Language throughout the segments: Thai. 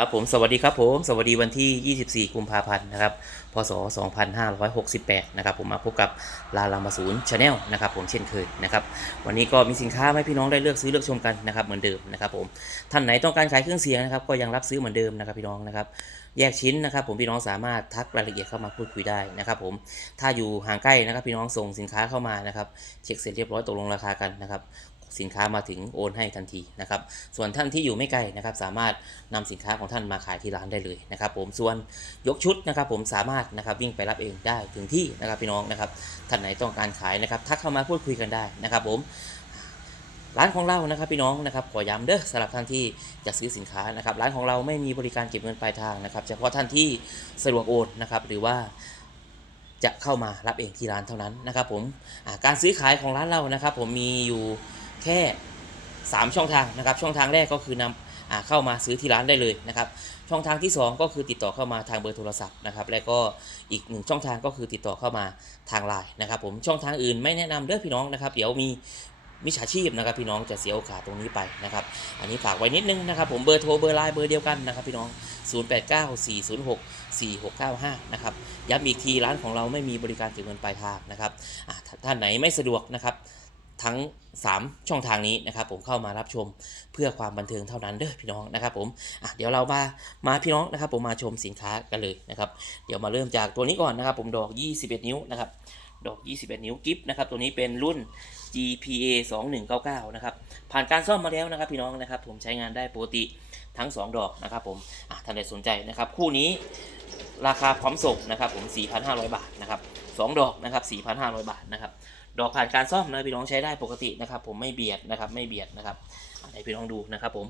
ครับผมสวัสดีครับผมสวัสดีวันที่ 24 กุมภาพันธ์นะครับพศ 2568 นะครับผมมาพบกับลาลามาศูนย์ชาแนลนะครับผมเช่นเคยนะครับวันนี้ก็มีสินค้าให้พี่น้องได้เลือกซื้อเลือกชมกันนะครับเหมือนเดิมนะครับผมท่านไหนต้องการขายเครื่องเสียงนะครับก็ยังรับซื้อเหมือนเดิมนะครับพี่น้องนะครับแยกชิ้นนะครับผมพี่น้องสามารถทักรายละเอียดเข้ามาพูดคุยได้นะครับผมถ้าอยู่ห่างใกล้นะครับพี่น้องส่งสินค้าเข้ามานะครับเช็คเสร็จเรียบร้อยตกลงราคากันนะครับ สินค้ามาถึงโอนให้ทันทีนะครับ ส่วนท่านที่อยู่ไม่ไกลนะครับ สามารถนำสินค้าของท่านมาขายที่ร้านได้เลยนะครับ ผมส่วนยกชุดนะครับ ผมสามารถนะครับวิ่งไปรับเองได้ถึงที่นะครับพี่น้องนะครับท่านไหนต้องการขายนะครับทักเข้ามาพูดคุยกันได้นะครับ ผมร้านของเรานะครับพี่น้องนะครับขอย้ำเด้อสำหรับท่านที่จะซื้อสินค้านะครับร้านของเราไม่มีบริการเก็บเงินปลายทางนะครับเฉพาะท่านที่สะดวกโอนนะครับหรือว่าจะเข้ามารับเองที่ร้านเท่านั้นนะครับผมการซื้อขายของร้านเรานะครับ ผมมีอยู่ แค่ 3 ช่องทางนะครับ ช่องทางแรกก็คือนำอเข้ามาซื้อที่ร้านได้เลยนะครับ ช่องทางที่ 2 ก็คือติดต่อเข้ามาทางเบอร์โทรศัพท์นะครับ และก็อีกหนึ่งช่องทางก็คือติดต่อเข้ามาทางไลน์นะครับผมช่องทางอื่นไม่แนะนำเด้อพี่น้องนะครับ เดี๋ยวมีมิจฉาชีพนะครับพี่น้องจะเสียโอกาสตรงนี้ไปนะครับ อันนี้ฝากไว้นิดนึงนะครับผมเบอร์โทรเบอร์ไลน์เบอร์เดียวกันนะครับพี่น้อง 0894064695 นะครับย้ำอีกทีร้านของเราไม่มีบริการเก็บเงินปลายทางนะครับท่านไหนไม่สะดวกนะครับ ทั้ง 3 ช่องทางนี้นะครับผมเข้ามารับชมเพื่อความบันเทิงเท่านั้นเด้อพี่น้องนะครับผมอะเดี๋ยวเรามามาพี่น้องนะครับผมมาชมสินค้ากันเลยนะครับเดี๋ยวมาเริ่มจากตัวนี้ก่อนนะครับผมดอก 21 นิ้วนะครับดอก 21 นิ้วกิฟต์นะครับตัวนี้เป็นรุ่น GPA 2199นะครับผ่านการซ่อมมาแล้วนะครับพี่น้องนะครับผมใช้งานได้ปกติทั้ง 2 ดอกนะครับผมอะท่านใดสนใจนะครับคู่นี้ราคาพร้อมส่งนะครับผม 4,500 บาทนะครับสองดอกนะครับ4,500 บาทนะครับ ดอกผ่านการซ่อมนะพี่น้องใช้ได้ปกตินะครับ ผมไม่เบียดนะครับไม่เบียดนะครับให้พี่น้องดูนะครับผม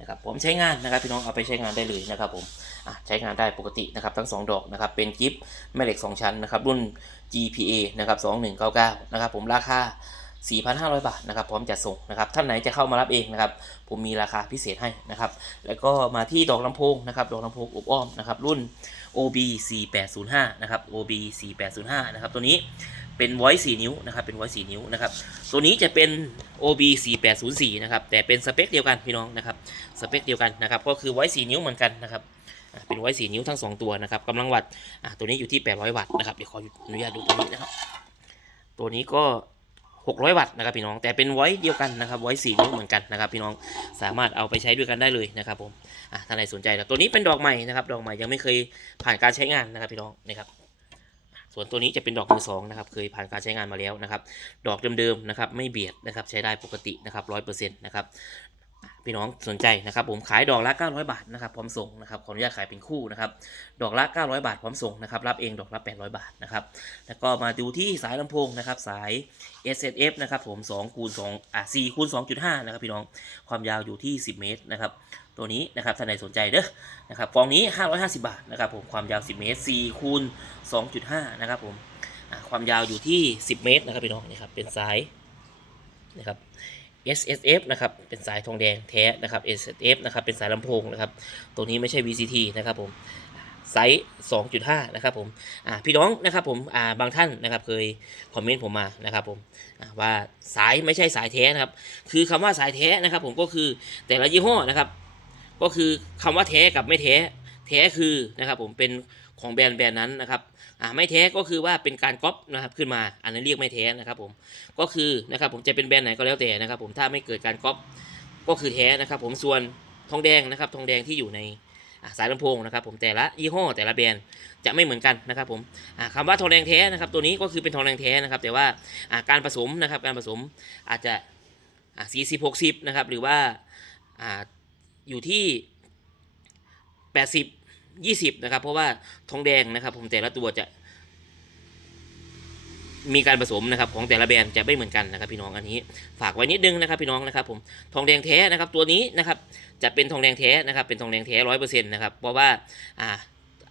นะครับผมใช้งานนะครับพี่น้องเอาไปใช้งานได้เลยนะครับผมใช้งานได้ปกตินะครับทั้ง 2 ดอกนะครับเป็นกิฟต์แม่เหล็ก 2 ชั้นนะครับรุ่น GPA นะครับ2199นะครับผมราคา 4,500 บาทนะครับพร้อมจัดส่งนะครับท่านไหนจะเข้ามารับเองนะครับผมมีราคาพิเศษให้นะครับแล้วก็มาที่ดอกลำโพงนะครับดอกลำโพงอบอ้อมนะครับรุ่น OB 4805 นะครับ OB 4805 นะครับตัวนี้ เป็น voice 4นิ้วนะครับเป็น voice 4นิ้วนะครับตัวนี้จะเป็น OB 4804นะครับแต่เป็นสเปคเดียวกันพี่น้องนะครับสเปคเดียวกันนะครับก็คือ voice 4นิ้วเหมือนกันนะครับเป็น voice 4นิ้วทั้ง 2 ตัวนะครับกำลังวัตต์ตัวนี้อยู่ที่ 800 วัตต์นะครับเดี๋ยวขออนุญาตดูตัวนี้นะครับตัวนี้ก็ 600 วัตต์นะครับพี่น้องแต่เป็นไว้เดียวกันนะครับไว้สีนิ้วเหมือนกันนะครับพี่น้องสามารถเอาไปใช้ด้วยกันได้เลยนะครับผมอะท่านใดสนใจนะตัวนี้เป็นดอกใหม่นะครับดอกใหม่ยังไม่เคยผ่านการใช้งานนะครับพี่น้องนะครับ ส่วนตัวนี้จะเป็นดอกมือสองนะครับเคยผ่านการใช้งานมาแล้วนะครับ ดอกเดิมๆนะครับไม่เบียดนะครับใช้ได้ปกตินะครับร้อยเปอร์เซ็นต์นะครับพี่น้องสนใจนะครับผมขายดอกละ 900 บาทนะครับพร้อมส่งนะครับขออนุญาตขายเป็นคู่นะครับดอกละ 900 บาทพร้อมส่งนะครับรับเองดอกละ 800 บาทนะครับแล้วก็มาดูที่สายลำโพงนะครับสาย S S F นะครับผม2คูณ2อะ4คูณ2.5นะครับพี่น้องความยาวอยู่ที่ 10 เมตรนะครับ ตัวนี้นะครับท่านใดสนใจเด้อนะครับฟองนี้ 550 บาทนะครับผมความยาว 10 เมตร4คูณ2.5 นะครับผมความยาวอยู่ที่ 10 เมตรนะครับพี่น้องนี่ครับเป็นสายนะครับ S S F นะครับเป็นสายทองแดงแท้นะครับ S S F นะครับเป็นสายลำโพงนะครับตัวนี้ไม่ใช่ V C T นะครับผมไซส์ 2.5 นะครับผมพี่น้องนะครับผมาบางท่านนะครับเคยคอมเมนต์ผมมานะครับผมว่าสายไม่ใช่สายแท้นะครับ คือคำว่าสายแท้นะครับผมก็คือแต่ละยี่ห้อนะครับ ก็คือคำว่าแท้กับไม่แท้แท้คือนะครับผมเป็นของแบรนด์แบรนด์นั้นนะครับอ่าไม่แท้ก็คือว่าเป็นการก๊อปนะครับขึ้นมาอันนั้นเรียกไม่แท้นะครับผมก็คือนะครับผมจะเป็นแบรนด์ไหนก็แล้วแต่นะครับ ผมถ้าไม่เกิดการก๊อปก็คือแท้นะครับ ผมส่วนทองแดงนะครับทองแดงที่อยู่ในสายลำโพงนะครับผมแต่ละยี่ห้อแต่ละแบรนด์จะไม่เหมือนกันนะครับผมอ่าคำว่าทองแดงแท้นะครับตัวนี้ก็คือเป็นทองแดงแท้นะครับ แต่ว่าอ่าการผสมนะครับการผสมอาจจะอ่าสี่สิบหกสิบนะครับหรือว่า อยู่ที่ 80 20 นะครับ เพราะว่าทองแดงนะครับ ผมแต่ละตัวจะ มีการผสมนะครับ ของแต่ละแบรนด์จะไม่เหมือนกันนะครับ พี่น้องอันนี้ ฝากไว้นิดนึงนะครับ พี่น้องนะครับ ผมทองแดงแท้นะครับ ตัวนี้นะครับจะเป็นทองแดงแท้นะครับ เป็นทองแดงแท้ร้อยเปอร์เซ็นต์นะครับเพราะว่าอ่า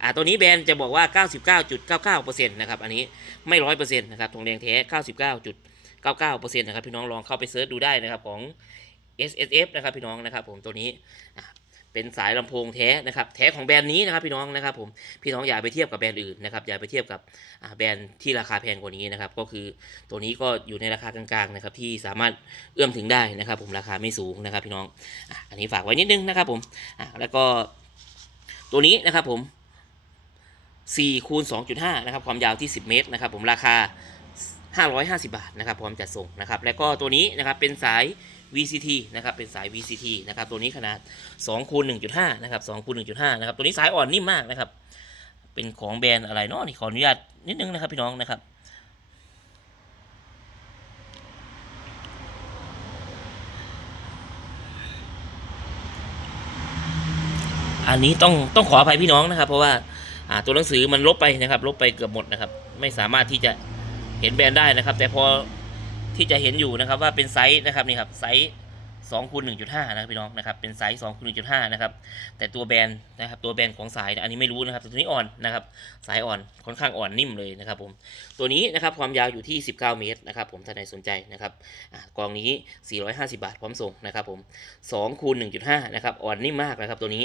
อ่าตัวนี้แบรนด์จะบอกว่า 99.99%นะครับ อันนี้ไม่ร้อยเปอร์เซ็นต์นะครับทองแดงแท้ 99.99%นะครับ พี่น้องลองเข้าไปเซิร์ชดูได้นะครับของ S S F นะครับพี่น้องนะครับผมตัวนี้เป็นสายลำโพงแท้นะครับแท้ของแบรนด์นี้นะครับพี่น้องนะครับผมพี่น้องอย่าไปเทียบกับแบรนด์อื่นนะครับอย่าไปเทียบกับแบรนด์ที่ราคาแพงกว่านี้นะครับก็คือตัวนี้ก็อยู่ในราคากลางๆนะครับที่สามารถเอื้อมถึงได้นะครับผมราคาไม่สูงนะครับพี่น้องอันนี้ฝากไว้นิดนึงนะครับผมแล้วก็ตัวนี้นะครับผม4คูณ2.5นะครับความยาวที่ 10 เมตรนะครับผมราคา 550 บาทนะครับพร้อมจัดส่งนะครับแล้วก็ตัวนี้นะครับเป็นสาย VCT นะครับเป็นสาย VCT นะครับตัวนี้ขนาด2คูณ1.5นะครับ2คูณ1.5นะครับตัวนี้สายอ่อนนิ่มมากนะครับ เป็นของแบรนด์อะไรเนาะนี่ขออนุญาตนิดนึงนะครับพี่น้องนะครับอันนี้ต้องต้องขออภัยพี่น้องนะครับ เพราะว่าอ่าตัวหนังสือมันลบไปนะครับ ลบไปเกือบหมดนะครับ ไม่สามารถที่จะเห็นแบรนด์ได้นะครับ แต่พอ ที่จะเห็นอยู่นะครับว่าเป็นไซส์นะครับนี่ครับไซส์2คูณ1.5นะครับพี่น้องนะครับเป็นไซส์2คูณ1.5นะครับแต่ตัวแบรนด์นะครับตัวแบรนด์ของสายเนี่ยอันนี้ไม่รู้นะครับตัวนี้อ่อนนะครับสายอ่อนค่อนข้างอ่อนนิ่มเลยนะครับผมตัวนี้นะครับความยาวอยู่ที่19เมตรนะครับผมถ้าใครสนใจนะครับกองนี้450บาทพร้อมส่งนะครับผม2คูณ1.5นะครับอ่อนนิ่มมากนะครับตัวนี้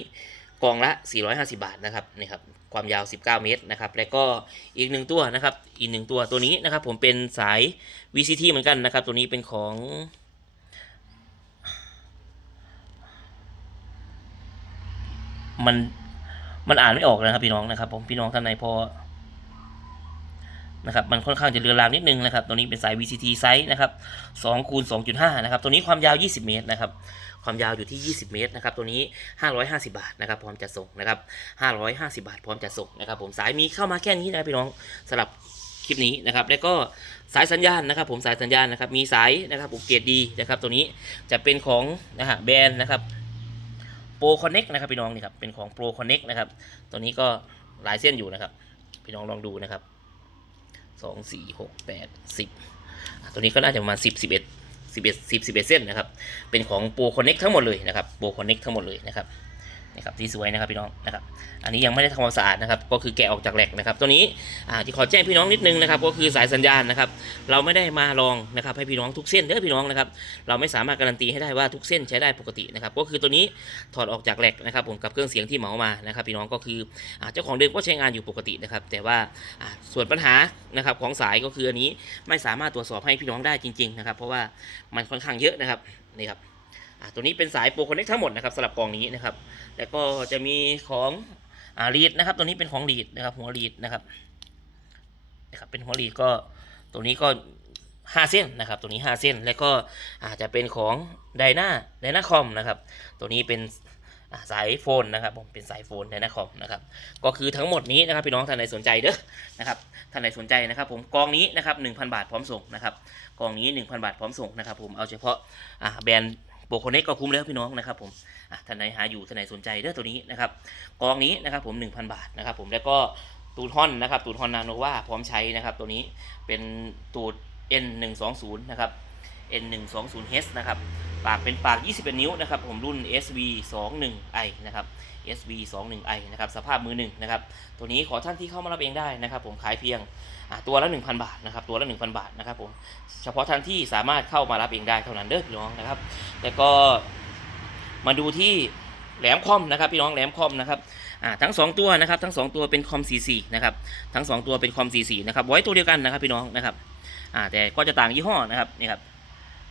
กองละ 450 บาทนะครับนี่ครับความยาว 19 เมตรนะครับแล้วก็อีกหนึ่งตัวนะครับอีกหนึ่งตัวตัวนี้นะครับผมเป็นสาย VCT เหมือนกันนะครับ ตัวนี้เป็นของมันมันอ่านไม่ออกนะครับพี่น้องนะครับ ผมพี่น้องท่านไหนพอนะครับมันค่อนข้างจะเรือรางนิดนึงนะครับ ตัวนี้เป็นสาย VCT ไซส์นะครับ2คูณ2.5 นะครับ ตัวนี้ความยาว 20 เมตรนะครับ ความยาวอยู่ที่ 20 เมตรนะครับตัวนี้ 550 บาทนะครับพร้อมจะส่งนะครับ550 บาท พร้อมจะส่งนะครับผมสายมีเข้ามาแค่นี้นะพี่น้องสำหรับคลิปนี้นะครับแล้วก็สายสัญญาณนะครับ ผมสายสัญญาณนะครับมีสายนะครับผมเกรดดีนะครับตัวนี้จะเป็นของนะฮะแบรนด์นะครับ Pro Connect นะครับพี่น้องนี่ครับเป็นของ Pro Connect นะครับตัวนี้ก็หลายเส้นอยู่นะครับพี่น้องลองดูนะครับสองสี่หกแปดสิบตัวนี้ก็น่าจะประมาณสิบสิบเอ็ด สิบเอ็ดสิบเอ็ดเส้นนะครับ เป็นของโปรคอนเน็กทั้งหมดเลยนะครับโปรคอนเน็กทั้งหมดเลยนะครับ นะครับที่สวยนะครับพี่น้องนะครับอันนี้ยังไม่ได้ทำความสะอาดนะครับก็คือแกะออกจากแหลกนะครับตัวนี้อ่าที่ขอแจ้งพี่น้องนิดนึงนะครับก็คือสายสัญญาณนะครับเราไม่ได้มาลองนะครับให้พี่น้องทุกเส้นเด้อพี่น้องนะครับเราไม่สามารถการันตีให้ได้ว่าทุกเส้นใช้ได้ปกตินะครับก็คือตัวนี้ถอดออกจากแหลกนะครับผมกับเครื่องเสียงที่เหมามานะครับพี่น้องก็คือเจ้าของเดิมก็ใช้งานอยู่ปกตินะครับแต่ว่าส่วนปัญหานะครับของสายก็คืออันนี้ไม่สามารถตรวจสอบให้พี่น้องได้จริงๆนะครับเพราะว่ามันค่อนข้างเยอะนะครับนี่ครับ ตัวนี้เป็นสายโปรคอนเนคทั้งหมดนะครับสำหรับกองนี้นะครับ แล้วก็จะมีของอ่าลีดนะครับ ตัวนี้เป็นของลีดนะครับ หัวลีดนะครับนะครับ เป็นหัวลีดก็ตัวนี้ก็ห้าเส้นนะครับ ตัวนี้ห้าเส้น แล้วก็อาจจะเป็นของไดนาไดนาคอมนะครับ ตัวนี้เป็นสายโฟนนะครับผมเป็นสายโฟนไดนาคอมนะครับก็คือทั้งหมดนี้นะครับพี่น้องท่านใดสนใจเด้อนะครับท่านใดสนใจนะครับ ผมกองนี้นะครับ1,000บาทพร้อมส่งนะครับกองนี้1,000บาทพร้อมส่งนะครับ ผมเอาเฉพาะแบรนด์ โปรโคเน็กก็คุ้มแล้วพี่น้องนะครับผมท่านไหนหาอยู่ท่านไหนสนใจเด้องตัวนี้นะครับกองนี้นะครับผม1,000 บาทนะครับผมแล้วก็ตูดฮอนนะครับตูดฮอนนาโนวาพร้อมใช้นะครับตัวนี้เป็นตูด N120 นะครับ N120H นะครับปากเป็นปาก 21 นิ้วนะครับผมรุ่น SV21i นะครับ SV21i นะครับสภาพมือหนึ่งนะครับตัวนี้ขอท่านที่เข้ามารับเองได้นะครับผมขายเพียง ตัวละ 1,000 บาทนะครับตัวละ 1,000 บาทนะครับผมเฉพาะท่านที่สามารถเข้ามารับเองได้เท่านั้นเด้อพี่น้องนะครับ แล้วก็มาดูที่แหลมคอมนะครับพี่น้องแหลมคอมนะครับทั้ง 2 ตัวนะครับทั้ง 2 ตัวเป็นคอม C4 นะครับทั้ง 2 ตัวเป็นคอม C4 นะครับไว้ตัวเดียวกันนะครับพี่น้องนะครับแต่ก็จะต่างยี่ห้อนะครับนี่ครับ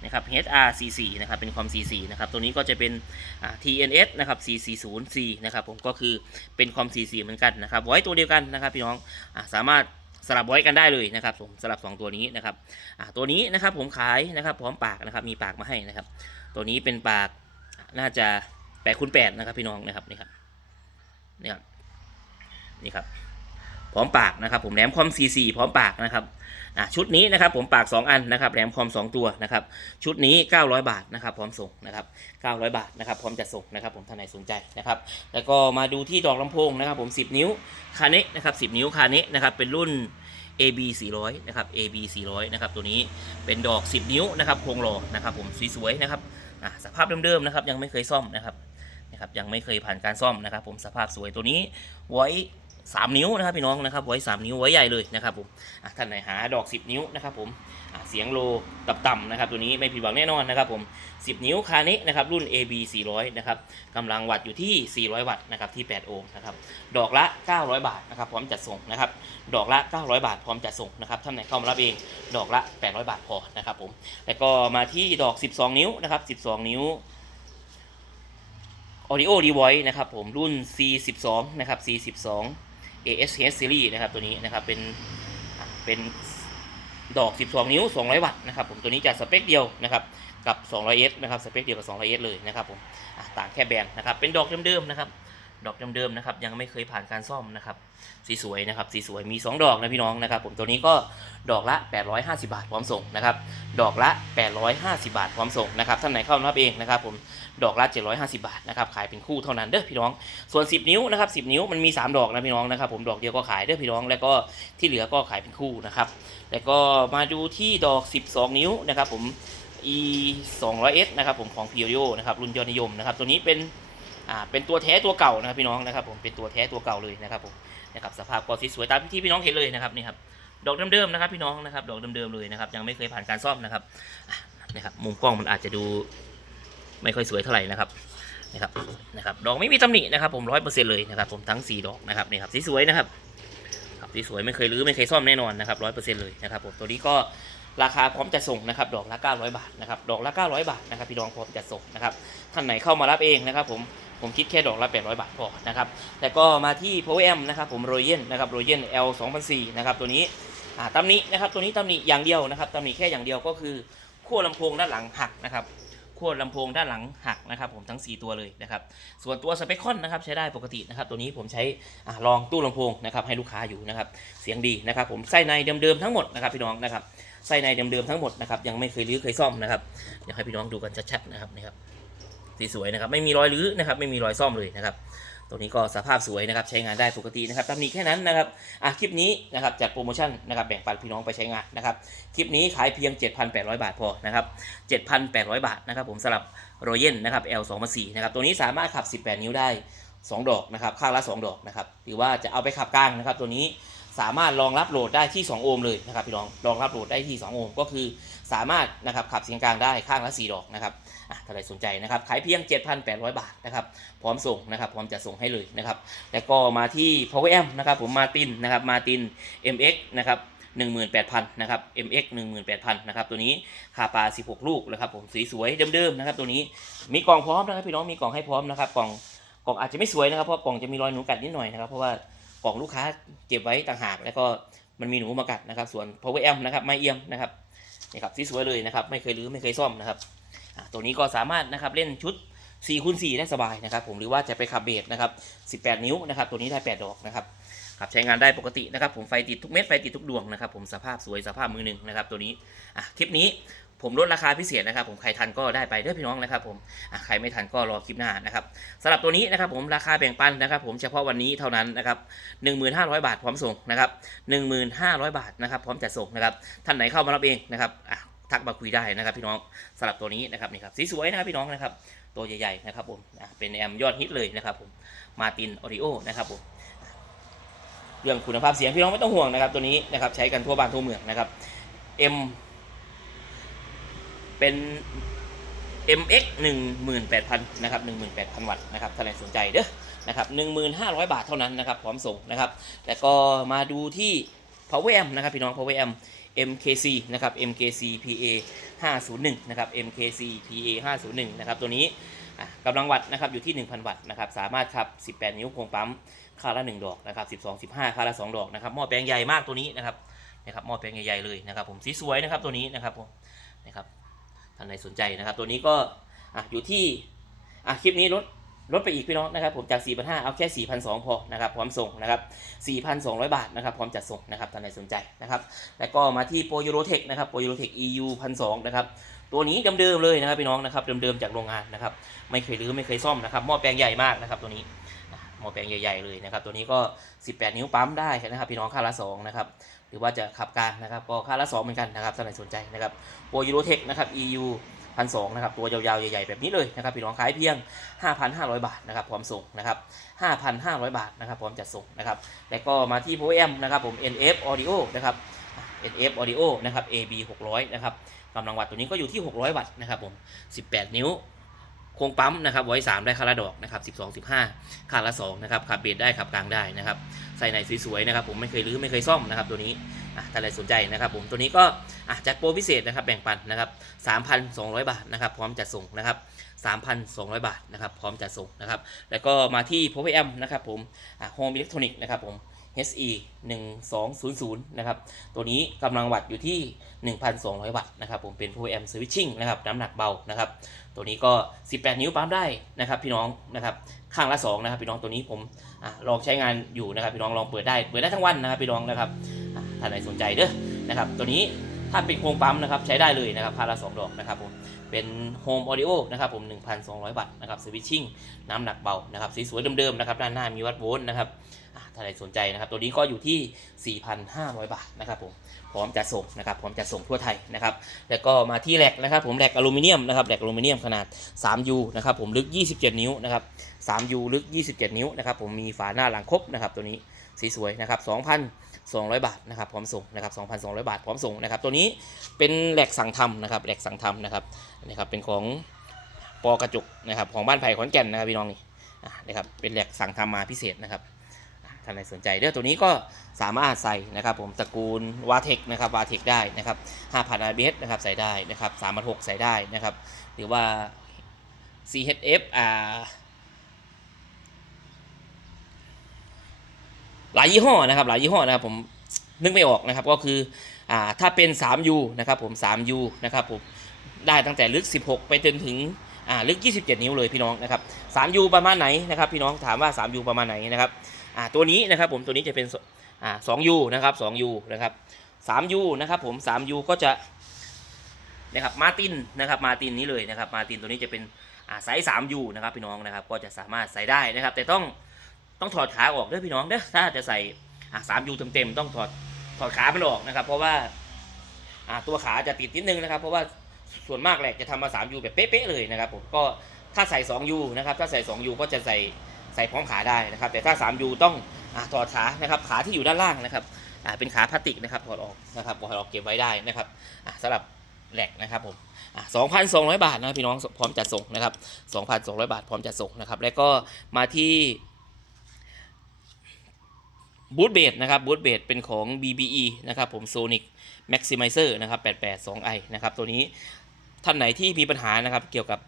นะครับ HRC4 นะครับ เป็นคอม C4 นะครับ ตัวนี้ก็จะเป็น TNS นะครับ 440C นะครับ ผม ก็คือเป็นคอม C4 เหมือนกันนะครับ ไว้ตัวเดียวกันนะครับพี่น้อง สามารถ สลับไว้กันได้เลยนะครับผมสลับ 2 ตัวนี้นะครับตัวนี้นะครับผมขายนะครับพร้อมปากนะครับมีปากมาให้นะครับ ตัวนี้เป็นปากน่าจะแปดคูณแปดนะครับพี่น้องนะครับนี่ครับนี่ครับนี่ครับพร้อมปากนะครับ ผมแหลมคอม C4 พร้อมปากนะครับ อะชุดนี้นะครับผมปาก 2 อันนะครับแหลมคอม 2 ตัวนะครับชุดนี้ 900 บาทนะครับพร้อมส่งนะครับ900 บาทนะครับพร้อมจะส่งนะครับผมท่านไหนสนใจนะครับแล้วก็มาดูที่ดอกลำโพงนะครับผม 10 นิ้วคาเนะนะครับ10 นิ้วคาเนะนะครับเป็นรุ่น AB 400นะครับ AB 400นะครับตัวนี้เป็นดอก 10 นิ้วนะครับโครงหล่อนะครับผมสวยๆนะครับอะสภาพเดิมๆนะครับยังไม่เคยซ่อมนะครับนะครับยังไม่เคยผ่านการซ่อมนะครับผมสภาพสวยตัวนี้ไว้ 3 นิ้วนะครับพี่น้องนะครับไว้ 3 นิ้วไว้ใหญ่เลยนะครับผมท่านไหนหาดอก 10 นิ้วนะครับผมเสียงโลต่ำๆนะครับตัวนี้ไม่ผิดหวังแน่นอนนะครับผม 10 นิ้วคานินะครับรุ่น AB 400นะครับกำลังวัตต์อยู่ที่ 400 วัตต์นะครับที่ 8 โอห์มนะครับดอกละ 900 บาทนะครับพร้อมจัดส่งนะครับดอกละ 900 บาทพร้อมจัดส่งนะครับท่านไหนเข้ามารับเองดอกละ 800 บาทพอนะครับผมแล้วก็มาที่ดอก 12 นิ้วนะครับ12 นิ้ว Audio Device นะครับผมรุ่น C12 นะครับ C12 ASH Series นะครับตัวนี้นะครับเป็นเป็นดอก 12 นิ้ว 200 วัตต์นะครับผมตัวนี้จะสเปคเดียวนะครับกับ 200S นะครับสเปคเดียวกับ 200S เลยนะครับผมต่างแค่แบรนด์นะครับเป็นดอกเดิมๆนะครับดอกเดิมๆนะครับยังไม่เคยผ่านการซ่อมนะครับสีสวยนะครับสีสวยมี 2 ดอกนะพี่น้องนะครับผมตัวนี้ก็ดอกละ 850 บาทพร้อมส่งนะครับดอกละ 850 บาทพร้อมส่งนะครับท่านไหนเข้ามารับเองนะครับผม ดอกละ 750 บาทนะครับขายเป็นคู่เท่านั้นเด้อพี่น้อง ส่วน 10 นิ้วนะครับ10 นิ้วมันมี 3 ดอกนะพี่น้องนะครับผมดอกเดียวก็ขายเด้อพี่น้องแล้วก็ที่เหลือก็ขายเป็นคู่นะครับแล้วก็มาดูที่ดอก 12 นิ้วนะครับผม e 200s นะครับผมของ p i o นะครับรุ่นยอดนิยมนะครับตัวนี้เป็นอ่าเป็นตัวแท้ตัวเก่านะครับพี่น้องนะครับผมเป็นตัวแท้ตัวเก่าเลยนะครับผมนะครับสภาพก็สวยตามที่พี่น้องเห็นเลยนะครับนี่ครับดอกเดิมๆนะครับพี่น้องนะครับดอกเดิมๆเลยนะครับยังไม่เคยผ่านการซ่อมนะครับนะครับมุมกล้องมันอาจจะดู ไม่ค่อยสวยเท่าไหร่นะครับนะครับนะครับดอกไม่มีตำหนินะครับ ผมร้อยเปอร์เซ็นต์เลยนะครับผมทั้ง4ดอกนะครับนี่ครับสีสวยนะครับครับสีสวยไม่เคยรื้อไม่เคยซ่อมแน่นอนนะครับร้อยเปอร์เซ็นต์เลยนะครับผมตัวนี้ก็ราคาพร้อมจะส่งนะครับดอกละ 900 บาทนะครับดอกละ 900 บาทนะครับพี่น้องพร้อมจะส่งนะครับท่านไหนเข้ามารับเองนะครับผมผมคิดแค่ดอกละ 800 บาทพอนะครับแล้วก็มาที่ Power M นะครับผม Royen นะครับ Royen L 2004นะครับตัวนี้อ่าตำหนินะครับตัวนี้ตำหนิอย่างเดียวนะครับตำหนิแค่อย่างเดียวก็คือขั้วลำโพงด้านหลังหักนะครับ ขั้วลำโพงด้านหลังหักนะครับผมทั้ง 4 ตัวเลยนะครับส่วนตัวสเปคคอนนะครับใช้ได้ปกตินะครับตัวนี้ผมใช้อลองตู้ลำโพงนะครับให้ลูกค้าอยู่นะครับเสียงดีนะครับผมไส้ในเดิมๆทั้งหมดนะครับพี่น้องนะครับไส้ในเดิมๆทั้งหมดนะครับยังไม่เคยรื้อเคยซ่อมนะครับอยากให้พี่น้องดูกันชัดๆนะครับนะครับสีสวยนะครับไม่มีรอยรื้อนะครับไม่มีรอยซ่อมเลยนะครับ ตัวนี้ก็สภาพสวยนะครับใช้งานได้ปกตินะครับตำหนิแค่นั้นนะครับอะคลิปนี้นะครับจัดโปรโมชั่นนะครับแบ่งปันพี่น้องไปใช้งานนะครับคลิปนี้ขายเพียง 7,800 บาทพอนะครับ7,800 บาทนะครับผมสำหรับโรเยนนะครับ L 2 4นะครับตัวนี้สามารถขับ 18 นิ้วได้ 2 ดอกนะครับข้างละ 2 ดอกนะครับหรือว่าจะเอาไปขับกลางนะครับ ตัวนี้สามารถรองรับโหลดได้ที่ 2 โอห์มเลยนะครับพี่น้องรองรับโหลดได้ที่ 2 โอห์มก็คือสามารถนะครับขับเสียงกลางได้ข้างละ 4 ดอกนะครับ ถ้าใครสนใจนะครับขายเพียง 7,800 บาทนะครับพร้อมส่งนะครับพร้อมจะส่งให้เลยนะครับแล้วก็มาที่ Power Amp นะครับผมมาตินนะครับมาติน MX นะครับ18,000นะครับ MX 18,000นะครับตัวนี้คาปา16 ลูกนะครับผมสีสวยเดิมๆนะครับตัวนี้มีกล่องพร้อมนะครับพี่น้องมีกล่องให้พร้อมนะครับกล่องกล่องอาจจะไม่สวยนะครับเพราะกล่องจะมีรอยหนูกัดนิดหน่อยนะครับเพราะว่ากล่องลูกค้าเก็บไว้ต่างหาก แล้วก็มันมีหนูมากัดนะครับ ส่วน power amp นะครับไม่เอี่ยมนะครับนี่ครับสีสวยเลยนะครับไม่เคยรื้อไม่เคยซ่อมนะครับ ตัวนี้ก็สามารถนะครับเล่นชุด4คูณ4ได้สบายนะครับ ผมหรือว่าจะไปขับเบสนะครับ18 นิ้วนะครับ ตัวนี้ได้ 8 ดอกนะครับครับใช้งานได้ปกตินะครับ ผมไฟติดทุกเม็ดไฟติดทุกดวงนะครับ ผมสภาพสวยสภาพมือหนึ่งนะครับ ตัวนี้อะคลิปนี้ผมลดราคาพิเศษนะครับ ผมใครทันก็ได้ไปเด้อพี่น้องนะครับผมใครไม่ทันก็รอคลิปหน้านะครับสำหรับตัวนี้นะครับผมราคาแบ่งปันนะครับ ผมเฉพาะวันนี้เท่านั้นนะครับ1500 บาทพร้อมส่งนะครับ1500 บาทนะครับพร้อมจัดส่งนะครับท่านไหนเข้ามารับเองนะครับ ทักมาคุยได้นะครับพี่น้องสำหรับตัวนี้นะครับนี่ครับสีสวยนะครับพี่น้องนะครับ ตัวใหญ่ๆนะครับผมเป็นแอมยอดฮิตเลยนะครับผมมาตินออริโอนะครับผมเรื่องคุณภาพเสียงพี่น้องไม่ต้องห่วงนะครับตัวนี้นะครับใช้กันทั่วบ้านทั่วเมืองนะครับ M เป็น MX 18,000นะครับ18,000 วัตต์นะครับถ้าใครสนใจเด้อนะครับ1,500 บาทเท่านั้นนะครับพร้อมส่งนะครับแล้วก็มาดูที่ Power Amp นะครับพี่น้อง Power Amp MKC นะครับ MKC PA 501นะครับ MKC PA 501นะครับตัวนี้กำลังวัตต์นะครับอยู่ที่ 1,000 วัตต์นะครับสามารถขับ 18 นิ้วโครงปั๊มค่าละ 1 ดอกนะครับ12 15ค่าละ 2 ดอกนะครับหม้อแปลงใหญ่มากตัวนี้นะครับนะครับหม้อแปลงใหญ่ๆเลยนะครับผมสีสวยนะครับตัวนี้นะครับผมนะครับท่านใดสนใจนะครับตัวนี้ก็ออยู่ที่คลิปนี้ลด ลดไปอีกพี่น้องนะครับผมจาก4,500เอาแค่ 4,200 พอนะครับพร้อมส่งนะครับ4,200 บาทนะครับพร้อมจัดส่งนะครับท่านใดสนใจนะครับแล้วก็มาที่โปรยูโรเทคนะครับโปรยูโรเทค EU 1,200นะครับตัวนี้เดิมๆเลยนะครับพี่น้องนะครับเดิมๆจากโรงงานนะครับไม่เคยรื้อไม่เคยซ่อมนะครับหม้อแปลงใหญ่มากนะครับตัวนี้หม้อแปลงใหญ่ๆเลยนะครับตัวนี้ก็ 18 นิ้วปั๊มได้นะครับพี่น้องค่าละ2นะครับหรือว่าจะขับกลางนะครับก็ค่าละ2เหมือนกันนะครับท่านใดสนใจนะครับโปรยูโรเทคนะครับ EU พันสนะครับ ตัวยาวๆ ใหญ่ๆ แบบนี้เลยนะครับ พี่น้องขายเพียง 5,500 บาทนะครับ พร้อมส่งนะครับ 5,500 บาทนะครับ พร้อมจัดส่งนะครับ แล้วก็มาที่ p o m นะครับผม NF Audio นะครับ NF Audio นะครับ AB 600 นะครับกำลังวัตต์ตัวนี้ก็อยู่ที่ 600 วัตต์นะครับผม 18 นิ้วโครงปั๊มนะครับไว้ 3 ได้คาราดอกนะครับ 12 15คารา2นะครับขับเบสได้ขับกลางได้นะครับ ใส่ในสวยๆนะครับ ผมไม่เคยรื้อไม่เคยซ่อมนะครับตัวนี้ อะถ้าใครสนใจนะครับผมตัวนี้ก็อะจัดโปรพิเศษนะครับแบ่งปันนะครับ3,200 บาทนะครับพร้อมจัดส่งนะครับ3,200 บาทนะครับพร้อมจัดส่งนะครับแล้วก็มาที่ p o w e r Amp นะครับผมโฮมอิเล็กทรอนิกส์นะครับผม HE 1200นะครับ ตัวนี้กำลังวัตต์อยู่ที่ 1,200 วัตต์นะครับ ผมเป็น p o w e r Amp Switching นะครับ น้ำหนักเบานะครับ ตัวนี้ก็ 18 นิ้วปั๊มได้นะครับ พี่น้องนะครับ ข้างละ 2 นะครับ พี่น้องตัวนี้ผมอะลองใช้งานอยู่นะครับ พี่น้องลองเปิดได้ เปิดได้ทั้งวันนะครับ พี่น้องนะครับ อะถ้าไหนสนใจเด้อนะครับตัวนี้ถ้าเป็นโครงปั๊มนะครับใช้ได้เลยนะครับค่าละ2ดอกนะครับผมเป็น Home Audio นะครับผม1,200วัตต์นะครับ Switching น้ำหนักเบานะครับสีสวยเดิมๆนะครับด้านหน้ามีวัดโวลต์นะครับถ้าใครสนใจนะครับ ตัวนี้ก็อยู่ที่ 4,500 บาทนะครับผมพร้อมจะส่งนะครับพร้อมจะส่งทั่วไทยนะครับแล้วก็มาที่แหลกนะครับผมแหลกอลูมิเนียมนะครับแหลกอลูมิเนียมขนาด 3U นะครับผมลึก 27 นิ้วนะครับ 3U ลึก 27 นิ้วนะครับผมมีฝาหน้าหลังครบนะครับตัวนี้สีสวยนะครับ 200 บาทนะครับพร้อมส่งนะครับ2,200 บาทพร้อมส่งนะครับตัวนี้เป็นแหลกสั่งทำนะครับแหลกสั่งทำนะครับนะครับเป็นของปอกระจุกนะครับของบ้านไผ่ขอนแก่นนะครับพี่น้องนี่นะครับเป็นแหลกสั่งทำมาพิเศษนะครับท่านใดสนใจเด้อตัวนี้ก็สามารถใส่นะครับผมตระกูลวาเทคนะครับวาเทคได้นะครับ5,000 RBS นะครับใส่ได้นะครับ3,600ใส่ได้นะครับหรือว่า CHF อ่า หลายยี่ห้อนะครับหลายยี่ห้อนะครับผมนึกไม่ออกนะครับก็คืออ่าถ้าเป็น 3U นะครับผม 3U นะครับผมได้ตั้งแต่ลึก 16 ไปจนถึงอ่าลึก 27 นิ้วเลยพี่น้องนะครับ 3U ประมาณไหนนะครับพี่น้องถามว่า 3U ประมาณไหนนะครับอ่าตัวนี้นะครับผมตัวนี้จะเป็นอ่า 2U นะครับ 2U นะครับ 3U นะครับผม 3U ก็จะนะครับมาตินนะครับมาตินนี้เลยนะครับมาตินตัวนี้จะเป็นอ่าไซส์ 3U นะครับพี่น้องนะครับก็จะสามารถใส่ได้นะครับแต่ต้อง ต้องถอดขาออกด้วยพี่น้องเด้อถ้าจะใส่อ่า 3U เต็มๆต้องถอดถอดขามันออกนะครับ เพราะว่าตัวขาจะติดนิดนึงนะครับ เพราะว่าส่วนมากแหละจะทำมา 3U แบบเป๊ะๆเลยนะครับผมก็ถ้าใส่ 2U นะครับถ้าใส่ 2U ก็จะใส่ใส่พร้อมขาได้นะครับ แต่ถ้า 3U ต้องอถอดขานะครับขาที่อยู่ด้านล่างนะครับเป็นขาพลาสติกนะครับถอดออกนะครับถอดออกเก็บไว้ได้นะครับอ่าสำหรับแหลกนะครับผมสอ่า2,200บาทนะพี่น้องพร้อมจัดส่งนะครับ2,200บาทพร้อมจัดส่งนะครับ แล้วก็มาที่ บูทเบดนะครับบูทเบดเป็นของ BBE นะครับผม Sonic Maximizer นะครับ 882i นะครับตัวนี้ท่านไหนที่มีปัญหานะครับเกี่ยวกับ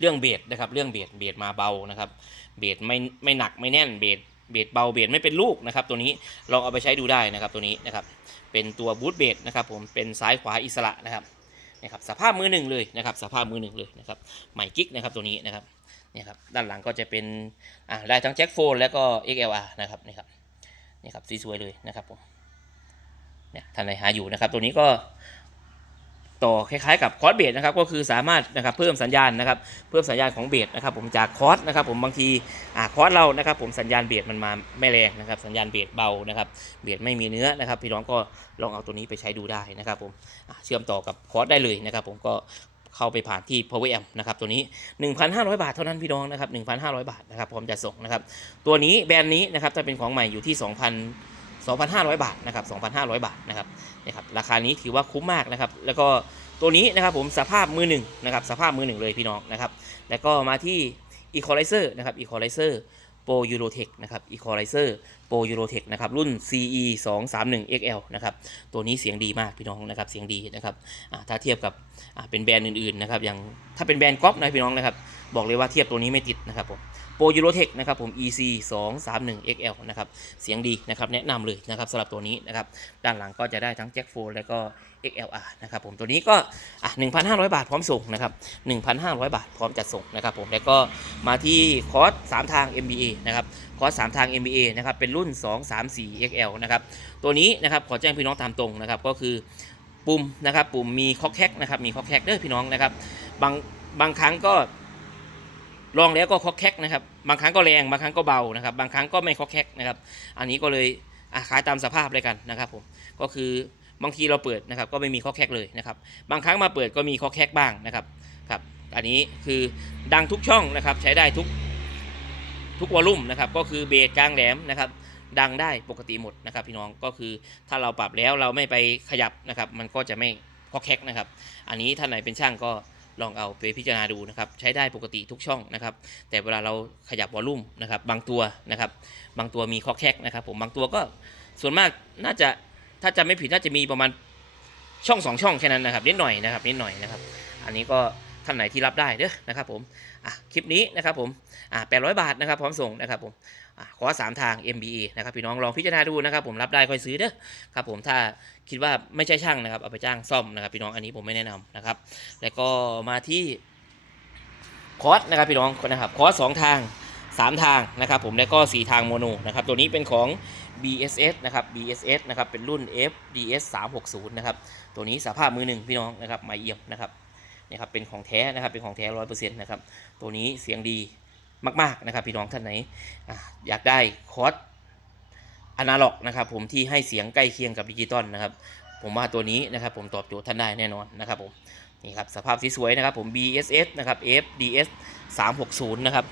เรื่องเบสนะครับเรื่องเบสเบสมาเบานะครับเบสไม่ไม่หนักไม่แน่นเบสเบสเบาเบสไม่เป็นลูกนะครับตัวนี้ลองเอาไปใช้ดูได้นะครับตัวนี้นะครับเป็นตัวบูทเบสนะครับผมเป็นซ้ายขวาอิสระนะครับนะครับสภาพมือหนึ่งเลยนะครับสภาพมือหนึ่งเลยนะครับใหม่กิ๊กนะครับตัวนี้นะครับเนี่ยครับด้านหลังก็จะเป็นอ่าได้ทั้งแจ็คโฟนแล้วก็ XLR นะครับนี่ครับ นี่ครับสีสวยเลยนะครับผมเนี่ยท่านใดหาอยู่นะครับ ตัวนี้ก็ต่อคล้ายๆกับคอร์สเบสนะครับก็คือสามารถนะครับเพิ่มสัญญาณนะครับเพิ่มสัญญาณของเบสนะครับผมจากคอร์สนะครับผมบางทีอ่าคอร์สเรานะครับผมสัญญาณเบสมันมาไม่แรงนะครับสัญญาณเบสเบานะครับเบียดไม่มีเนื้อนะครับพี่น้องก็ลองเอาตัวนี้ไปใช้ดูได้นะครับผมเชื่อมต่อกับคอร์สได้เลยนะครับผมก็ เข้าไปผ่านที่ Power Amp นะครับตัวนี้ 1,500 บาทเท่านั้นพี่น้องนะครับ1,500 บาทนะครับพร้อมจะส่งนะครับตัวนี้แบรนด์นี้นะครับถ้าเป็นของใหม่อยู่ที่ 2,000 2,500 บาทนะครับ2,500 บาทนะครับนะครับราคานี้ถือว่าคุ้มมากนะครับแล้วก็ตัวนี้นะครับผมสภาพมือหนึ่งนะครับสภาพมือหนึ่งเลยพี่น้องนะครับแล้วก็มาที่ Equalizer นะครับ Equalizer Pro Eurotech นะครับ Equalizer Pro Eurotech นะครับ รุ่น CE 2 3 1 XL นะครับ ตัวนี้เสียงดีมากพี่น้องนะครับ เสียงดีนะครับ ถ้าเทียบกับเป็นแบรนด์อื่นๆนะครับ อย่างถ้าเป็นแบรนด์ก๊อปนะพี่น้องนะครับ บอกเลยว่าเทียบตัวนี้ไม่ติดนะครับผม Pro Eurotech นะครับผม EC 2 3 1 XL นะครับ เสียงดีนะครับ แนะนำเลยนะครับสำหรับตัวนี้นะครับ ด้านหลังก็จะได้ทั้งแจ็คโฟนและก็ XLR นะครับผม ตัวนี้ก็อะ1,500 บาทพร้อมส่งนะครับ 1,500 บาทพร้อมจัดส่งนะครับผม แล้วก็มาที่คอร์ส3ทาง MBA นะครับ คอร์ส3ทาง MBA นะครับ เป็นรุ่น 2 3 4 XL นะครับ ตัวนี้นะครับขอแจ้งพี่น้องตามตรงนะครับ ก็คือปุ่มนะครับปุ่มมีคอกแคกนะครับ มีคอกแคกเด้อพี่น้องนะครับ บางบางครั้งก็ ลองแล้วก็คอกแคกนะครับบางครั้งก็แรงบางครั้งก็เบานะครับบางครั้งก็ไม่คอกแคกนะครับอันนี้ก็เลยขายตามสภาพเลยกันนะครับผมก็คือบางทีเราเปิดนะครับก็ไม่มีคอกแคกเลยนะครับบางครั้งมาเปิดก็มีคอกแคกบ้างนะครับครับอันนี้คือดังทุกช่องนะครับใช้ได้ทุกทุกวอลลุ่มนะครับก็คือเบสกลางแหลมนะครับดังได้ปกติหมดนะครับพี่น้องก็คือถ้าเราปรับแล้วเราไม่ไปขยับนะครับมันก็จะไม่คอกแคกนะครับอันนี้ท่านไหนเป็นช่างก็ ลองเอาไปพิจารณาดูนะครับ ใช้ได้ปกติทุกช่องนะครับ แต่เวลาเราขยับวอลลุ่มนะครับ บางตัวนะครับ บางตัวมีคอแคกนะครับผมบางตัวก็ส่วนมากน่าจะถ้าจำไม่ผิดน่าจะมีประมาณช่องสองช่องแค่นั้นนะครับนิดหน่อยนะครับนิดหน่อยนะครับ อันนี้ก็ ท่านไหนที่รับได้เด้อนะครับผมอะคลิปนี้นะครับผมอะ800บาทนะครับพร้อมส่งนะครับผมอะขอสามทาง MBA นะครับพี่น้องลองพิจารณาดูนะครับผมรับได้ค่อยซื้อเด้อครับผมถ้าคิดว่าไม่ใช่ช่างนะครับเอาไปจ้างซ่อมนะครับพี่น้องอันนี้ผมไม่แนะนำนะครับ แล้วก็มาที่คอร์สนะครับพี่น้องนะครับคอร์สสองทางสามทางนะครับผมแล้วก็สี่ทางโมโนนะครับตัวนี้เป็นของ BSS นะครับ BSS นะครับเป็นรุ่น FDS 360นะครับตัวนี้สภาพมือหนึ่งพี่น้องนะครับไม่เอี่ยมนะครับ นี่ครับเป็นของแท้นะครับเป็นของแท้ร้อยเปอร์เซ็นต์นะครับตัวนี้เสียงดีมากๆนะครับพี่น้องท่านไหนออยากได้คอร์สอนาล็อกนะครับผมที่ให้เสียงใกล้เคียงกับดิจิตอลนะครับผมว่าตัวนี้นะครับผมตอบโจทย์ท่านได้แน่นอนนะครับผมนี่ครับสภาพสวยๆนะครับผม BSS นะครับ FDS 360นะครับ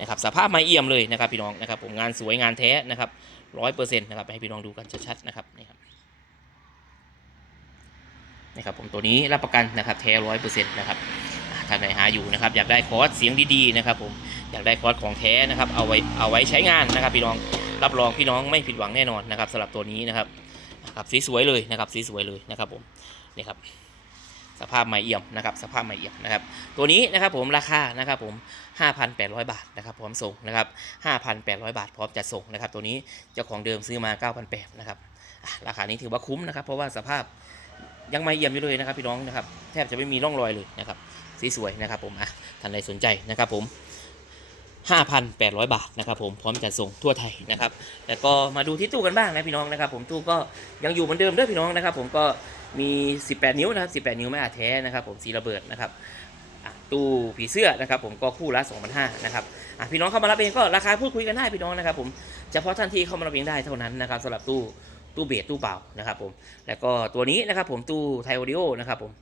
นะครับสภาพไม่เอี่ยมเลยนะครับพี่น้องนะครับผมงานสวยงานแท้นะครับร้อยเปอร์เซ็นต์นะครับให้พี่น้องดูกันชัดๆนะครับนี่ครับ นะครับผมตัวนี้รับประกันนะครับแท้ร้อยเปอร์เซ็นต์นะครับท่านไหนหาอยู่นะครับอยากได้คอร์สเสียงดีๆนะครับผมอยากได้คอร์สของแท้นะครับเอาไว้เอาไว้ใช้งานนะครับพี่น้องรับรองพี่น้องไม่ผิดหวังแน่นอนนะครับสำหรับตัวนี้นะครับนะครับสีสวยเลยนะครับสีสวยเลยนะครับผมนี่ครับสภาพใหม่เอี่ยมนะครับสภาพใหม่เอี่ยมนะครับตัวนี้นะครับผมราคานะครับผม 5,800 บาทนะครับพร้อมส่งนะครับ 5,800 บาทพร้อมจัดส่งนะครับตัวนี้เจ้าของเดิมซื้อมา 9,800นะครับราคานี้ถือว่าคุ้มนะครับเพราะว่าสภาพ ยังไม่เอี่ยมอยู่เลยนะครับพี่น้องนะครับแทบจะไม่มีร่องรอยเลยนะครับสีสวยนะครับผมอะท่านใดสนใจนะครับผม 5,800 บาทนะครับผมพร้อมจัดส่งทั่วไทยนะครับแล้วก็มาดูที่ตู้กันบ้างนะพี่น้องนะครับผมตู้ก็ยังอยู่เหมือนเดิมด้วยพี่น้องนะครับผมก็มี 18 นิ้วนะครับ 18 นิ้วไม่อาจแท้นะครับผมสีระเบิดนะครับตู้ผีเสื้อนะครับผมก็คู่ละ2,500นะครับพี่น้องเข้ามารับเองก็ราคาพูดคุยกันได้พี่น้องนะครับผมเฉพาะท่านที่เข้ามารับเองได้เท่านั้นนะครับสำหรับตู้ ตู้เบสตู้เปล่านะครับผมแล้วก็ตัวนี้นะครับผมตู้ไทโอดิโอนะครับผม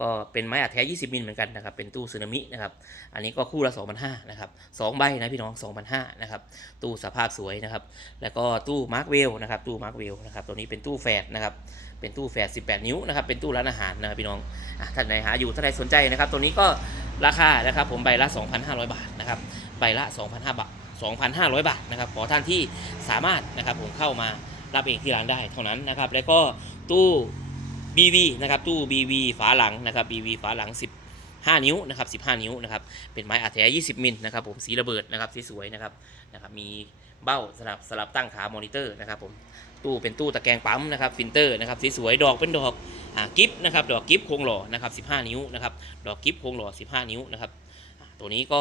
ก็เป็นไม้อัดแท้ 20 มิลเหมือนกันนะครับ เป็นตู้สึนามินะครับ อันนี้ก็คู่ละ2,500นะครับสองใบนะพี่น้อง2,500นะครับ ตู้สภาพสวยนะครับ แล้วก็ตู้มาร์คเวลนะครับ ตู้มาร์คเวลนะครับ ตัวนี้เป็นตู้แฝดนะครับ เป็นตู้แฝด18 นิ้วนะครับ เป็นตู้ร้านอาหารนะครับพี่น้องอท่านไหนหาอยู่ท่านใดสนใจนะครับ ตัวนี้ก็ราคานะครับผมใบละ 2,500 บาทนะครับ ใบละ 2,500 บาท 2,500 บาทนะครับ ขอท่านที่สามารถนะครับผมเข้ามา รับเองที่ร้านได้เท่านั้นนะครับ แล้วก็ตู้ BV นะครับตู้ BV ฝาหลังนะครับ BV ฝาหลัง 15 นิ้วนะครับ15 นิ้วนะครับเป็นไม้อัดแท้20 มิลนะครับผมสีระเบิดนะครับสีสวยนะครับนะครับมีเบ้าสลับสลับตั้งขามอนิเตอร์นะครับผมตู้เป็นตู้ตะแกรงปั๊มนะครับฟิลเตอร์นะครับสีสวยดอกเป็นดอกอ่ากิฟนะครับดอกกิฟโครงหล่อนะครับ15 นิ้วนะครับดอกกิฟโครงหล่อ15 นิ้วนะครับตัวนี้ก็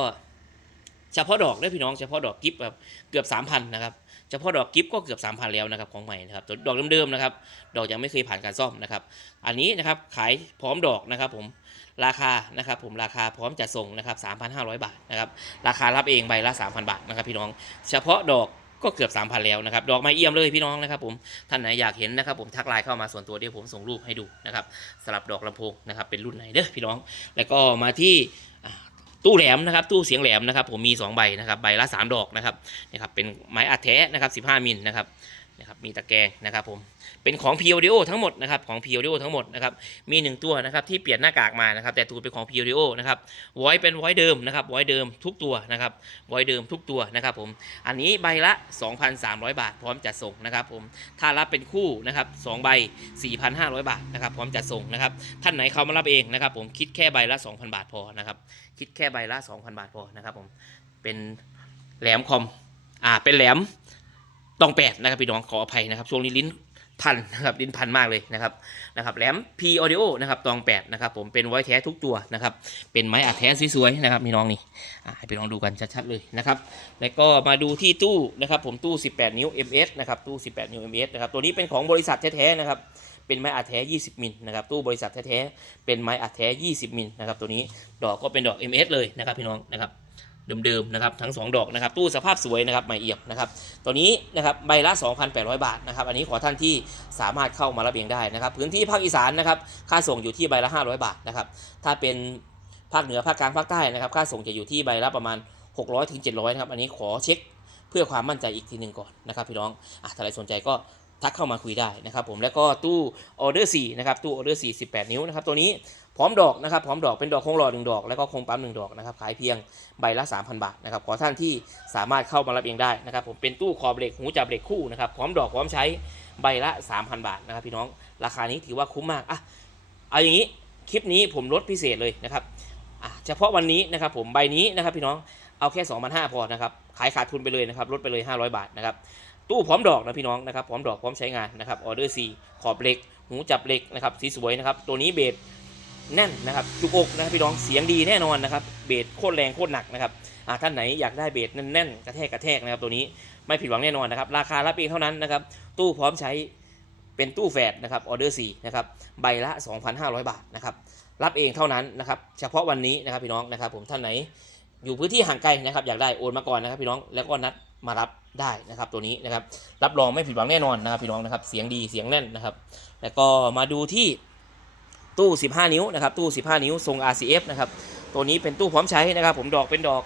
เฉพาะดอกด้วยพี่น้องเฉพาะดอกกิฟแบบเกือบ 3,000นะครับ เฉพาะดอกกิฟก็เกือบ 3,000 แล้วนะครับของใหม่นะครับตัวดอกเดิมๆนะครับดอกยังไม่เคยผ่านการซ่อมนะครับอันนี้นะครับขายพร้อมดอกนะครับผมราคานะครับผมราคาพร้อมจัดส่งนะครับ 3,500 บาทนะครับราคารับเองใบละ 3,000 บาทนะครับพี่น้อง เฉพาะดอกก็เกือบ 3,000 แล้วนะครับ ดอกไม้เอี่ยมเลยพี่น้องนะครับผมท่านไหนอยากเห็นนะครับผมทักไลน์เข้ามาส่วนตัวเดี๋ยวผมส่งรูปให้ดูนะครับสลับดอกลำโพงนะครับเป็นรุ่นไหนเด้อพี่น้อง แล้วก็มาที่ ตู้แหลมนะครับตู้เสียงแหลมนะครับผมมี 2 ใบนะครับใบละ 3 ดอกนะครับนะครับเป็นไม้อัดแท้นะครับ15 มิลนะครับนะครับมีตะแกรงนะครับผมเป็นของ p ี o ทั้งหมดนะครับของ p ี o ทั้งหมดนะครับมีหนึ่งตัวนะครับที่เปลี่ยนหน้ากากมานะครับแต่ตัวเป็นของ p ี o นะครับไว้เป็นไว้เดิมนะครับไว้เดิมทุกตัวนะครับไว้เดิมทุกตัวนะครับผมอันนี้ใบละ 2,300 บาท พร้อมจัดส่งนะครับผมถ้ารับเป็นคู่นะครับสองใบ 4,500 บาทนะครับพร้อมจัดส่งนะครับท่านไหนเขามารับเองนะครับผมคิดแค่ใบละ 2,000 บาทพอนะครับ คิดแค่ใบละ 2,000 บาทพอนะครับผมเป็นแหลมคอมอ่าเป็นแหลมตองแปดนะครับพี่น้องขออภัยนะครับ ช่วงนี้ลิ้นพันนะครับลิ้นพันมากเลยนะครับนะครับแหลม P Audio นะครับตองแปดนะครับผมเป็นไว้แท้ทุกตัวนะครับเป็นไม้อัดแท้สวยๆนะครับพี่น้องนี่อะให้พี่น้องดูกันชัดๆเลยนะครับแล้วก็มาดูที่ตู้นะครับผมตู้ 18 นิ้ว MS นะครับตู้ 18 นิ้ว MS นะครับตัวนี้เป็นของบริษัทแท้ๆนะครับ เป็นไม้อัดแท้ 20 มิลนะครับตู้บริษัทแท้ๆเป็นไม้อัดแท้ 20 มิลนะครับตัวนี้ดอกก็เป็นดอก MS เลยนะครับพี่น้องนะครับเดิมๆนะครับทั้ง 2 ดอกนะครับตู้สภาพสวยนะครับไม่เอียบนะครับตัวนี้นะครับใบละ 2,800 บาทนะครับอันนี้ขอท่านที่สามารถเข้ามารับเองได้นะครับพื้นที่ภาคอีสานนะครับค่าส่งอยู่ที่ใบละ 500 บาทนะครับถ้าเป็นภาคเหนือภาคกลางภาคใต้นะครับค่าส่งจะอยู่ที่ใบละประมาณ 600-700นะครับอันนี้ขอเช็คเพื่อความมั่นใจอีกทีหนึ่งก่อนนะครับพี่น้องอะถ้าใครสนใจก็ ทักเข้ามาคุยได้นะครับผมแล้วก็ตู้ออเดอร์4นะครับตู้ออเดอร์4 18 นิ้วนะครับตัวนี้พร้อมดอกนะครับพร้อมดอกเป็นดอกโคงหล่อหนึ่งดอกแล้วก็โคงปั๊มหนึ่งดอกนะครับขายเพียงใบละ 3,000 บาทนะครับขอท่านที่สามารถเข้ามารับเองได้นะครับผมเป็นตู้คอบเหล็กหูจับเหล็กคู่นะครับพร้อมดอกพร้อมใช้ใบละ 3,000 บาทนะครับพี่น้องราคานี้ถือว่าคุ้มมากอะเอาอย่างนี้คลิปนี้ผมลดพิเศษเลยนะครับอะเฉพาะวันนี้นะครับผมใบนี้นะครับพี่น้องเอาแค่ 2,500พอนะครับขายขาดทุนไปเลยนะครับลดไปเลย 500 บาทนะครับ ตู้พร้อมดอกนะพี่น้องนะครับพร้อมดอกพร้อมใช้งานนะครับออเดอร์ซีขอบเหล็ก หูจับเหล็กนะครับสีสวยนะครับตัวนี้เบสแน่นนะครับจุกอกนะครับพี่น้องเสียงดีแน่นอนนะครับเบสโคตรแรงโคตรหนักนะครับท่านไหนอยากได้เบสแน่นๆกระแทกกระแทกนะครับตัวนี้ไม่ผิดหวังแน่นอนนะครับราคารับเองเท่านั้นนะครับตู้พร้อมใช้เป็นตู้แฝดนะครับออเดอร์สี่นะครับใบละ 2,500 บาทนะครับรับเองเท่านั้นนะครับเฉพาะวันนี้นะครับพี่น้องนะครับผมท่านไหนอยู่พื้นที่ห่างไกลนะครับอยากได้โอนมาก่อนนะครับพี่น้องแล้วก็นัด มารับได้นะครับตัวนี้นะครับ รับรองไม่ผิดหวังแน่นอนนะครับพี่น้องนะครับเสียงดีเสียงแน่นนะครับ แล้วก็มาดูที่ตู้ 15 นิ้วนะครับตู้ 15 นิ้วทรง RCF นะครับตัวนี้เป็นตู้พร้อมใช้นะครับ ผมดอกเป็นดอก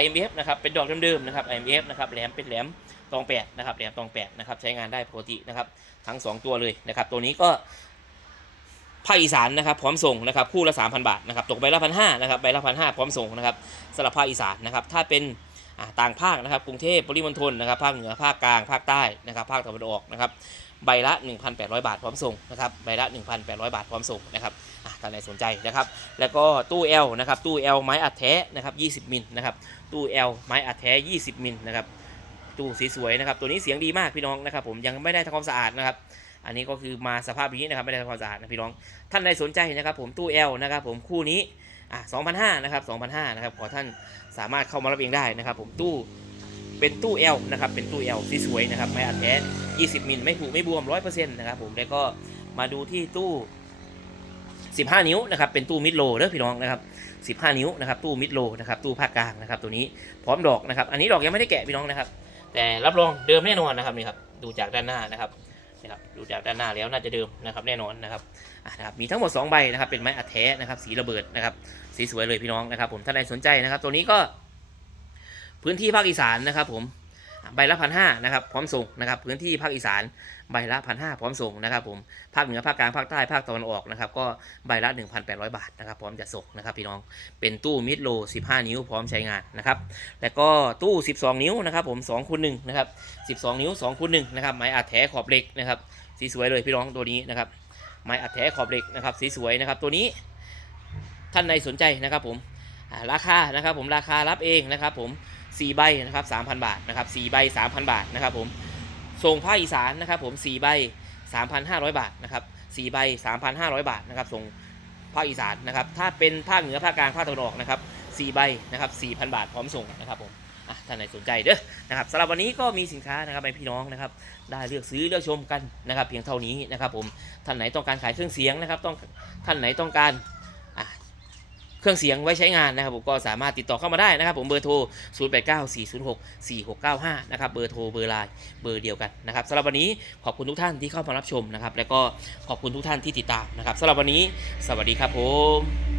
IMF นะครับเป็นดอกเดิมๆนะครับ IMF นะครับแหลมเป็นแหลมตองแปดนะครับแหลมตองแปดนะครับใช้งานได้ปกตินะครับทั้ง 2 ตัวเลยนะครับตัวนี้ก็ภาคอีสานนะครับพร้อมส่งนะครับคู่ละ3,000 บาทนะครับตกใบละพันห้านะครับใบละพันห้าพร้อมส่งนะครับสำหรับภาคอีสานนะครับถ้าเป็น ต่างภาคนะครับกรุงเทพปริมณฑลนะครับภาคเหนือภาคกลางภาคใต้นะครับภาคตะวันออกนะครับใบละ 1,800 บาทพร้อมส่งนะครับใบละ 1,800 บาทพร้อมส่งนะครับท่านไหนสนใจนะครับแล้วก็ตู้ L นะครับตู้ L ไม้อัดแท้นะครับ20มิลนะครับตู้ L ไม้อัดแท้ 20มิลนะครับตู้สีสวยนะครับตัวนี้เสียงดีมากพี่น้องนะครับผมยังไม่ได้ทำความสะอาดนะครับอันนี้ก็คือมาสภาพนี้นะครับไม่ได้ทำความสะอาดนะพี่น้องท่านใดสนใจนะครับผมตู้ L นะครับผมคู่นี้ อะ2,500นะครับ2,500นะครับขอท่านสามารถเข้ามารับเองได้นะครับผมตู้เป็นตู้ L นะครับ เป็นตู้ L ที่สวยนะครับ ไม่อัดแท้ 20 มิล ไม่ผุไม่บวม 100%นะครับผม แล้วก็มาดูที่ตู้ 15 นิ้วนะครับ เป็นตู้มิดโลเด้อพี่น้องนะครับ 15 นิ้วนะครับ ตู้มิดโลนะครับ ตู้ภาคกลางนะครับ ตัวนี้พร้อมดอกนะครับ อันนี้ดอกยังไม่ได้แกะพี่น้องนะครับ แต่รับรองเดิมแน่นอนนะครับนี่ครับ ดูจากด้านหน้านะครับ นะครับ ดูจากด้านหน้าแล้วน่าจะเดิมนะครับแน่นอนนะครับ นะครับมีทั้งหมด 2 ใบนะครับเป็นไม้อัดแท้นะครับสีระเบิดนะครับสีสวยเลยพี่น้องนะครับผมท่านใดสนใจนะครับ ตัวนี้ก็ พื้นที่ภาคอีสานนะครับ ผมใบละพันห้านะครับพร้อมส่งนะครับ พื้นที่ภาคอีสานใบละพันห้าพร้อมส่งนะครับ ผมภาคเหนือภาคกลางภาคใต้ภาคตะวันออกนะครับ ก็ใบละ 1,800 บาทนะครับ พร้อมจะส่งนะครับ พี่น้องเป็นตู้มิดโล 15 นิ้วพร้อมใช้งานนะครับแล้วก็ตู้ 12 นิ้วนะครับ ผม2คูณ1นะครับ12 นิ้ว2คูณ1นะครับไม้อัดแท้ขอบเหล็กนะครับสีสวยเลยพี่น้องตัวนี้นะครับ ไม้อัดแท้ขอบเหล็กนะครับสีสวยนะครับตัวนี้ท่านใดสนใจนะครับผมราคานะครับผมราคารับเองนะครับผม4ใบนะครับ3,000 บาทนะครับ4ใบ3,000 บาทนะครับผมส่งภาคอีสานนะครับผม4ใบ3,500 บาทนะครับ4ใบ3,500 บาทนะครับส่งภาคอีสานนะครับถ้าเป็นภาคเหนือภาคกลางภาคตะวันออกนะครับ4ใบนะครับ4,000 บาทพร้อมส่งนะครับผม ท่านไหนสนใจเด้อนะครับสำหรับวันนี้ก็มีสินค้านะครับให้พี่น้องนะครับได้เลือกซื้อเลือกชมกันนะครับเพียงเท่านี้นะครับผมท่านไหนต้องการขายเครื่องเสียงนะครับต้องท่านไหนต้องการเครื่องเสียงไว้ใช้งานนะครับผมก็สามารถติดต่อเข้ามาได้นะครับ ผมเบอร์โทร 0 8 9 4 0 6 4 6 9 5 นะครับเบอร์โทรเบอร์ไลน์เบอร์เดียวกันนะครับสำหรับวันนี้ขอบคุณทุกท่านที่เข้ามารับชมนะครับ แล้วก็ขอบคุณทุกท่านที่ติดตามนะครับสำหรับวันนี้ สวัสดีครับผม